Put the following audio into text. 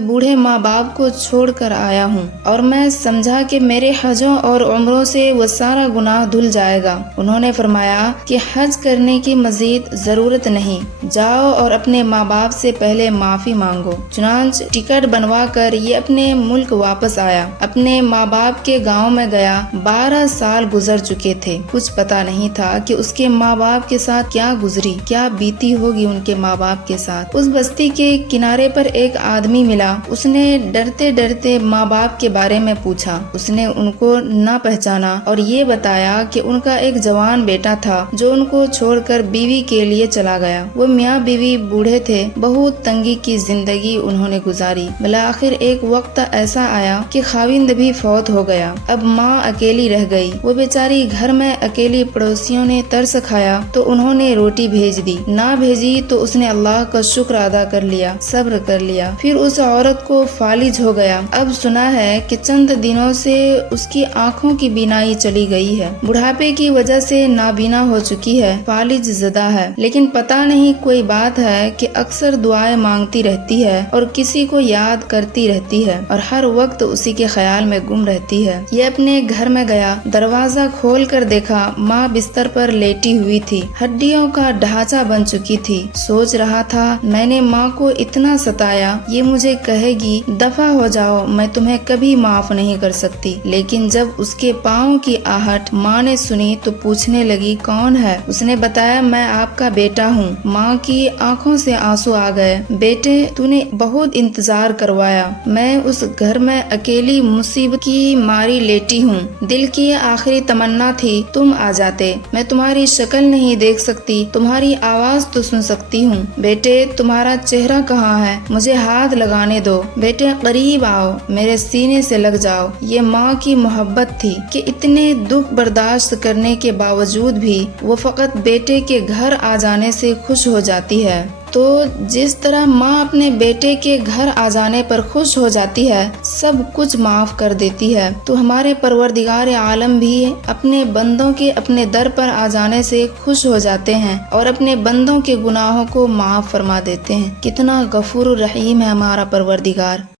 बूढ़े माँ बाप को छोड़ कर आया हूँ और मैं समझा कि मेरे हजों और उम्रों से वो सारा गुनाह धुल जाएगा। उन्होंने फरमाया कि हज करने की मजीद जरूरत नहीं, जाओ और अपने माँ बाप से पहले माफी मांगो। चुनांच टिकट बनवा कर ये अपने मुल्क वापस आया। अपने माँ बाप के गांव में गया। 12 साल गुजर चुके थे। कुछ पता नहीं था कि उसके माँ बाप के साथ क्या गुजरी, क्या बीती होगी उनके माँ बाप के साथ। उस बस्ती के किनारे पर एक आदमी मिला। उसने डरते डरते माँ बाप के बारे में पूछा। उसने उनको न पहचाना और ये बताया कि उनका एक जवान बेटा था जो उनको छोड़कर बीवी के लिए चला गया। वो मियाँ बीवी बूढ़े थे। बहुत तंगी की जिंदगी उन्होंने गुजारी। भला आखिर एक वक्त ऐसा आया कि खाविंद भी फौत हो गया। अब माँ अकेली रह गई। वो बेचारी घर में अकेली। पड़ोसियों ने तरस खाया तो उन्होंने रोटी भेज दी, ना भेजी तो उसने अल्लाह का शुक्र अदा कर लिया, सब्र कर लिया। फिर उस औरत को फालिज हो गया। अब सुना है कि चंद दिनों से उसकी आँखों की बीनाई चली गई है। बुढ़ापे की वजह से नाबीना हो चुकी है, फालिज ज़दा है। लेकिन पता नहीं कोई बात है कि अक्सर दुआएं मांगती रहती है और किसी को याद करती रहती है और हर वक्त उसी के ख्याल में गुम रहती है। ये अपने घर में गया। दरवाजा खोल कर देखा, माँ बिस्तर पर लेटी हुई थी, हड्डियों का ढांचा बन चुकी थी। सोच रहा था, मैंने माँ को इतना सताया, ये मुझे कहेगी दफा हो जाओ, मैं तुम्हें कभी माफ नहीं कर सकती। लेकिन जब उसके पाँव की आहट माँ ने सुनी तो पूछने लगी, कौन है? उसने बताया, मैं आपका बेटा हूँ। माँ की आंखों से आंसू आ गए। बेटे, तूने बहुत इंतजार करवाया। मैं उस घर में अकेली मुसीबत की मारी लेटी हूँ। दिल की आखिरी तमन्ना थी तुम आ जाते। मैं तुम्हारी शक्ल नहीं देख सकती, तुम्हारी आवाज तो सुन सकती हूँ। बेटे, तुम्हारा चेहरा कहाँ है? मुझे हाथ लगाने दो। बेटे, करीब आओ, मेरे सीने से लग जाओ। ये माँ की मोहब्बत थी कि इतने दुख बर्दाश्त करने के बावजूद भी वो फकत बेटे के घर आ जाने से खुश हो जाती है। तो जिस तरह माँ अपने बेटे के घर आ जाने पर खुश हो जाती है, सब कुछ माफ कर देती है, तो हमारे परवरदिगार आलम भी अपने बंदों के अपने दर पर आ जाने से खुश हो जाते हैं और अपने बंदों के गुनाहों को माफ फरमा देते हैं। कितना गफूर रहीम है हमारा परवरदिगार।